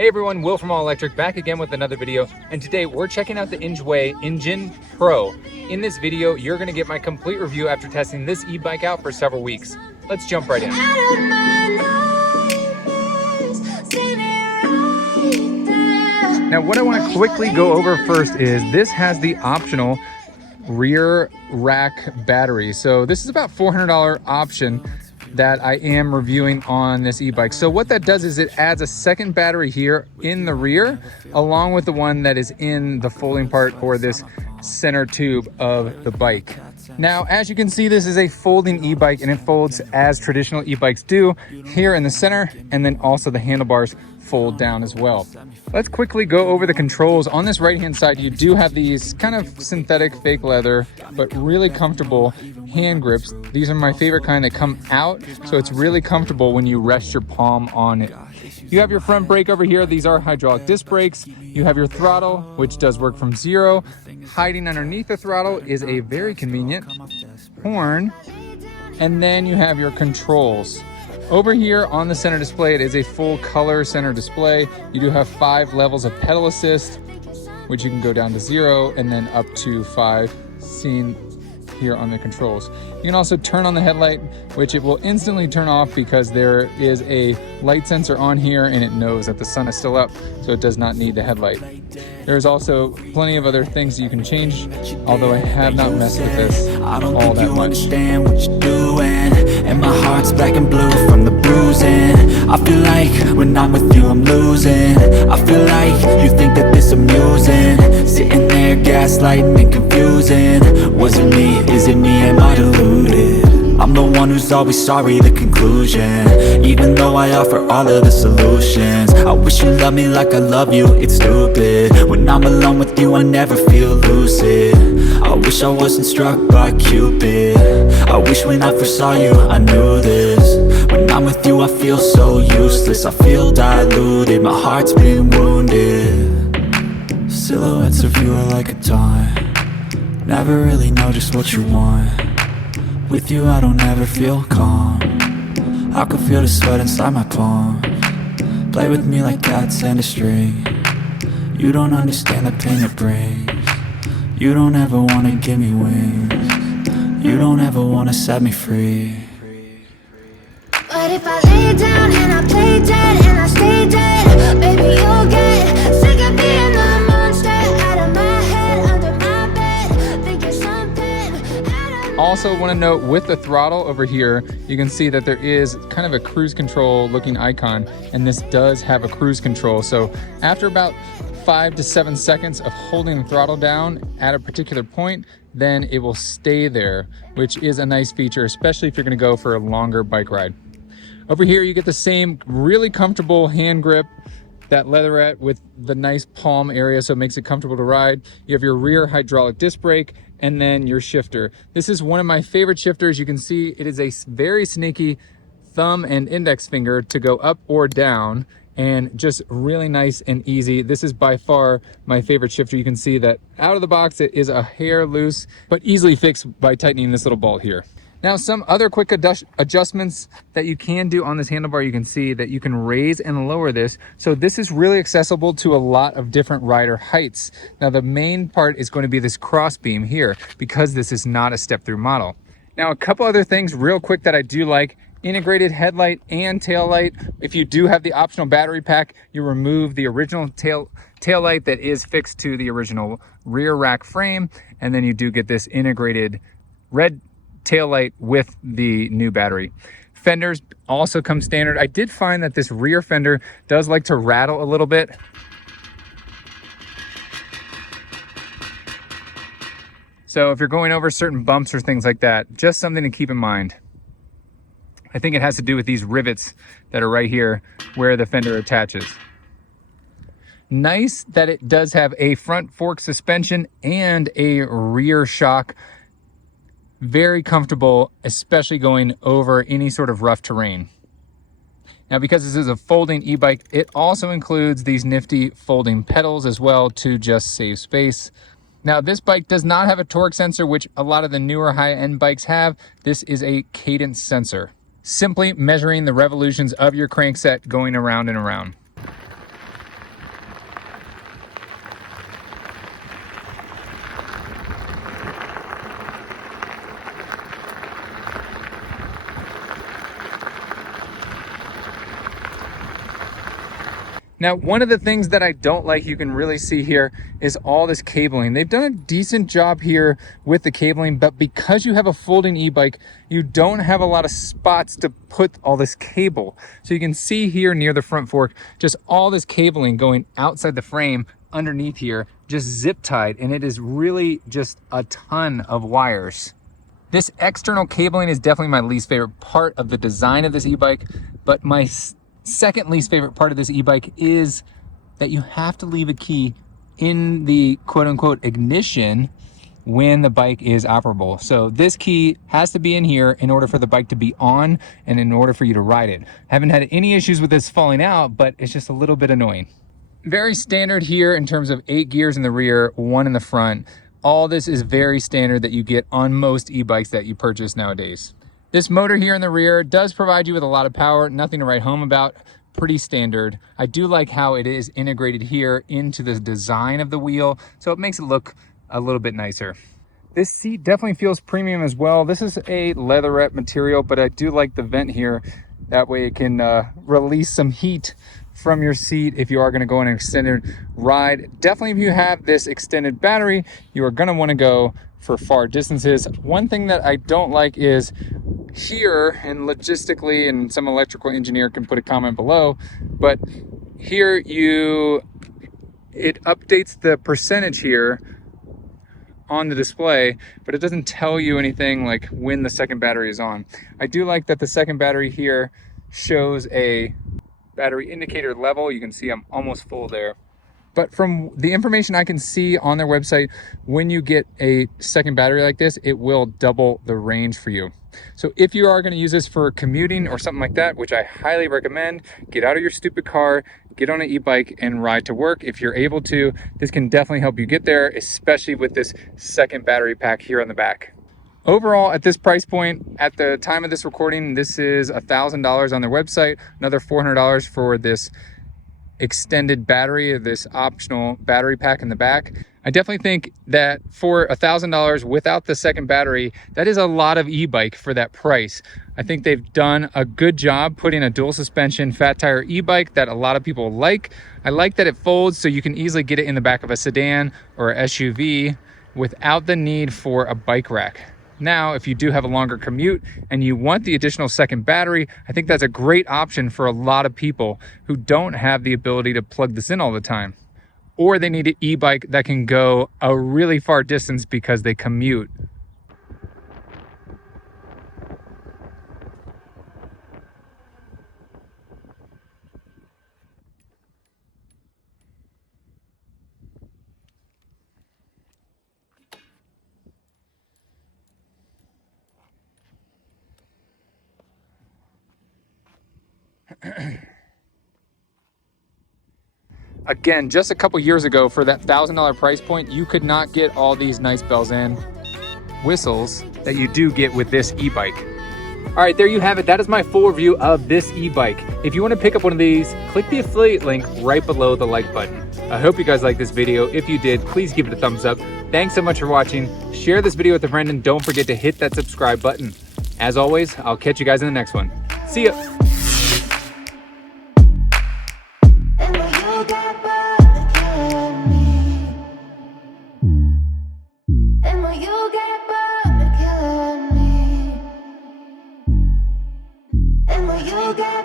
Hey everyone, Will from All Electric back again with another video, and today we're checking out the Engwe Engine Pro. In this video, you're going to get my complete review after testing this e-bike out for several weeks. Let's jump right in. Now what I want to quickly go over first is this has the optional rear rack battery. So this is about $400 option that I am reviewing on this e-bike. So what that does is it adds a second battery here in the rear, along with the one that is in the folding part or this center tube of the bike. Now, as you can see, this is a folding e-bike and it folds as traditional e-bikes do here in the center, and then also the handlebars fold down as well. Let's quickly go over the controls. On this right-hand side, you do have these kind of synthetic fake leather, but really comfortable hand grips. These are my favorite kind that come out, so it's really comfortable when you rest your palm on it. You have your front brake over here. These are hydraulic disc brakes. You have your throttle, which does work from 0. Hiding underneath the throttle is a very convenient horn. And then you have your controls. Over here on the center display, it is a full color center display. You do have 5 levels of pedal assist, which you can go down to 0 and then up to 5, seen here on the controls. You can also turn on the headlight, which it will instantly turn off because there is a light sensor on here and it knows that the sun is still up, so it does not need the headlight. There's also plenty of other things you can change, although I have not messed with this all that much. Understand what you're doing, and my heart's black and blue from the bruising. I feel like when I'm with you I'm losing. I feel like you think that this amusing, sitting there gaslighting and confusing. Was it me? Is it me? Am I deluded? I'm the one who's always sorry, the conclusion. Even though I offer all of the solutions, I wish you loved me like I love you, it's stupid. When I'm alone with you I never feel lucid. I wish I wasn't struck by Cupid. I wish when I first saw you I knew this. When I'm with you I feel so useless. I feel diluted, my heart's been wounded. Silhouettes of you are like a taunt. Never really know just what you want. With you I don't ever feel calm. I can feel the sweat inside my palm. Play with me like cats and a string. You don't understand the pain it brings. You don't ever wanna give me wings. You don't ever wanna set me free. But if I lay down and I play dead and I stay dead, baby you'll get sick of being the monster out of my head, under my bed, thinking something. Also want to note with the throttle over here, you can see that there is kind of a cruise control looking icon, and this does have a cruise control. So after about 5 to 7 seconds of holding the throttle down at a particular point, then it will stay there, which is a nice feature, especially if you're going to go for a longer bike ride. Over here you get the same really comfortable hand grip, that leatherette with the nice palm area, so it makes it comfortable to ride. You have your rear hydraulic disc brake and then your shifter. This is one of my favorite shifters. You can see it is a very sneaky thumb and index finger to go up or down, and just really nice and easy. This is by far my favorite shifter. You can see that out of the box it is a hair loose, but easily fixed by tightening this little bolt here. Now, some other quick adjustments that you can do on this handlebar, you can see that you can raise and lower this. So this is really accessible to a lot of different rider heights. Now, the main part is going to be this cross beam here because this is not a step-through model. Now, a couple other things real quick that I do like: integrated headlight and tail light. If you do have the optional battery pack, you remove the original tail light that is fixed to the original rear rack frame, and then you do get this integrated red tail light with the new battery. Fenders also come standard. I did find that this rear fender does like to rattle a little bit. So if you're going over certain bumps or things like that, just something to keep in mind. I think it has to do with these rivets that are right here where the fender attaches. Nice that it does have a front fork suspension and a rear shock. Very comfortable, especially going over any sort of rough terrain. Now, because this is a folding e-bike, it also includes these nifty folding pedals as well to just save space. Now, this bike does not have a torque sensor, which a lot of the newer high-end bikes have. This is a cadence sensor, simply measuring the revolutions of your crankset going around and around. Now, one of the things that I don't like, you can really see here, is all this cabling. They've done a decent job here with the cabling, but because you have a folding e-bike, you don't have a lot of spots to put all this cable. So you can see here near the front fork, just all this cabling going outside the frame underneath here, just zip tied, and it is really just a ton of wires. This external cabling is definitely my least favorite part of the design of this e-bike, but my second least favorite part of this e-bike is that you have to leave a key in the quote-unquote ignition when the bike is operable. So this key has to be in here in order for the bike to be on and in order for you to ride it. Haven't had any issues with this falling out, but it's just a little bit annoying. Very standard here in terms of 8 gears in the rear, 1 in the front. All this is very standard that you get on most e-bikes that you purchase nowadays. This motor here in the rear does provide you with a lot of power, nothing to write home about, pretty standard. I do like how it is integrated here into the design of the wheel, so it makes it look a little bit nicer. This seat definitely feels premium as well. This is a leatherette material, but I do like the vent here. That way it can release some heat from your seat if you are going to go on an extended ride. Definitely if you have this extended battery, you are going to want to go for far distances. One thing that I don't like is here, and logistically, and some electrical engineer can put a comment below, but here it updates the percentage here on the display, but it doesn't tell you anything like when the second battery is on. I do like that the second battery here shows a battery indicator level. You can see I'm almost full there. But from the information I can see on their website, when you get a second battery like this, it will double the range for you. So if you are going to use this for commuting or something like that, which I highly recommend, get out of your stupid car, get on an e-bike and ride to work. If you're able to, this can definitely help you get there, especially with this second battery pack here on the back. Overall, at this price point, at the time of this recording, this is $1,000 on their website, another $400 for this extended battery, this optional battery pack in the back. I definitely think that for $1,000 without the second battery, that is a lot of e-bike for that price. I think they've done a good job putting a dual suspension fat tire e-bike that a lot of people like. I like that it folds so you can easily get it in the back of a sedan or a SUV without the need for a bike rack. Now, if you do have a longer commute and you want the additional second battery, I think that's a great option for a lot of people who don't have the ability to plug this in all the time. Or they need an e-bike that can go a really far distance because they commute. Again, just a couple years ago, for that $1,000 price point, you could not get all these nice bells and whistles that you do get with this e-bike. All right, there you have it. That is my full review of this e-bike. If you want to pick up one of these, click the affiliate link right below the like button. I hope you guys liked this video. If you did, please give it a thumbs up. Thanks so much for watching. Share this video with a friend and don't forget to hit that subscribe button. As always, I'll catch you guys in the next one. See ya. And when you get bored of killing me, and when you get bored of killing me, and when you get